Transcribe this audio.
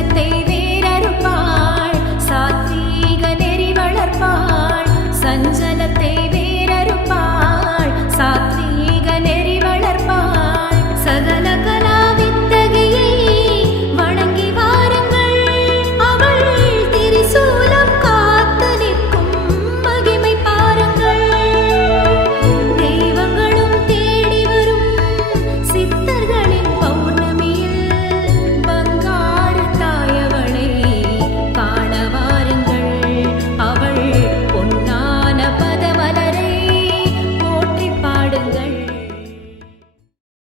மரணத்தை